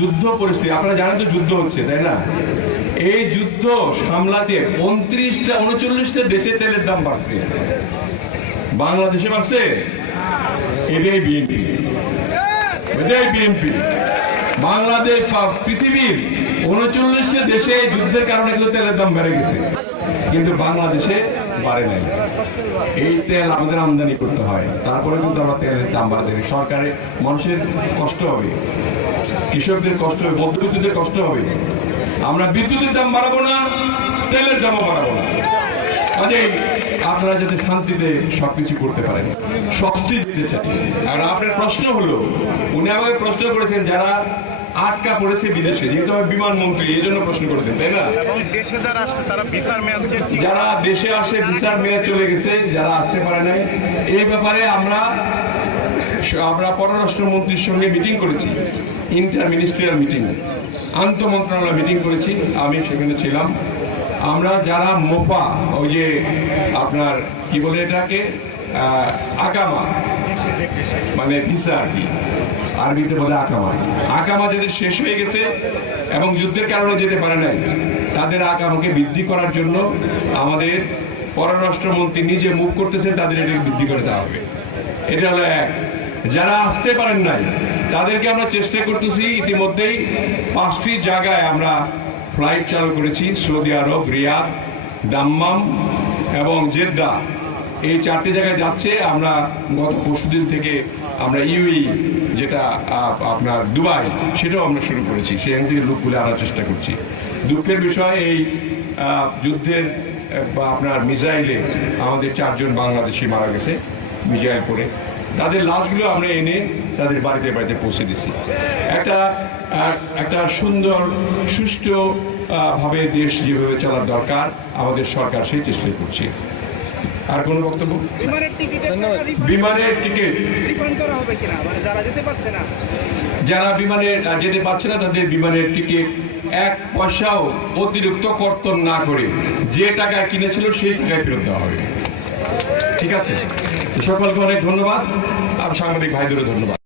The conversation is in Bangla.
যুদ্ধ পরিস্থিতি, আপনারা জানেন তো যুদ্ধ হচ্ছে, তাই না? এই যুদ্ধ সামলাতে 39টা দেশে তেলের দাম বাড়ছে। বাংলাদেশে বাড়ছে? এটাই বিএনপি। বাংলাদেশ পৃথিবীর 39টা দেশে যুদ্ধের কারণে কিন্তু তেলের দাম বেড়ে গেছে, কিন্তু বাংলাদেশে বাড়ে নাই। এই তেল আমাদের আমদানি করতে হয়, তারপরে কিন্তু আমরা তেলের দাম বাড়াতে হবে। সরকারের মানুষের কষ্ট হবে, কৃষকদের কষ্ট হবে, মধ্যবিত্তদের কষ্ট হবে। আমরা বিদ্যুতের দাম বাড়াবো না, তেলের দামও বাড়াবো না। কাজেই আপনারা যাতে শান্তিতে সবকিছু করতে পারেন, স্বস্তি দিতে চাই। আর আপনার প্রশ্ন হলো, উনি আমাকে প্রশ্ন করেছেন যারা আটকা পড়েছে বিদেশে, যেহেতু আমি বিমান মন্ত্রী, এই জন্য প্রশ্ন করেছেন, তাই না? দেশে যারা আসছে তারা ভিসার মেয়াদ, যারা দেশে আসে ভিসার মেয়াদ চলে গেছে, যারা আসতে পারে নাই, এই ব্যাপারে আমরা পররাষ্ট্রমন্ত্রীর সঙ্গে মিটিং করেছি, ইন্টার মিনিস্ট্রিয়াল মিটিং, আন্তঃ মন্ত্রণালয় মিটিং করেছি, আমি সেখানে ছিলাম। আমরা যারা মোপা, ওই যে আপনার কি বলে এটাকে, আকামা মানে ভিসা আর কি, আরবিতে বলে আকামা যাদের শেষ হয়ে গেছে এবং যুদ্ধের কারণে যেতে পারে নাই, তাদের আকামাকে বৃদ্ধি করার জন্য আমাদের পররাষ্ট্রমন্ত্রী নিজে মুভ করতেছেন, তাদের এটাকে বৃদ্ধি করে দেওয়া হবে। এটা হলো এক। যারা আসতে পারেন নাই তাদেরকে আমরা চেষ্টা করতেছি, ইতিমধ্যেই 5টি জায়গায় আমরা ফ্লাইট চালু করেছি, সৌদি আরব, রিয়াদ, দাম্মাম এবং জেদ্দা। এই 4টি জায়গায় যাচ্ছে। আমরা গত পরশুদিন থেকে আমরা ইউএই, যেটা আপনার দুবাই, সেটাও আমরা শুরু করেছি। সেখান থেকে লোকগুলো আনার চেষ্টা করছি। দুঃখের বিষয়, এই যুদ্ধের আপনার মিসাইলে আমাদের 4 জন বাংলাদেশি মারা গেছে মিসাইল পড়ে। তাদের লাশগুলো আমরা এনে তাদের বাড়িতে বাড়িতে পৌঁছে দিছি। একটা সুন্দর সুষ্ঠু ভাবে দেশ যেভাবে চলার দরকার, আমাদের সরকার সেই চেষ্টা করছে। আর কোনো বক্তব্য? বিমানের টিকিট যারা বিমানে যেতে পারছে না, তাদের বিমানের টিকিট 1 পয়সাও অতিরিক্ত কর্তন না করে যে টাকা কিনেছিল সেই টাকায় ফেরত দেওয়া হবে। ঠিক আছে? সকলকে অনেক ধন্যবাদ, আর সাংবাদিক ভাইদেরও ধন্যবাদ।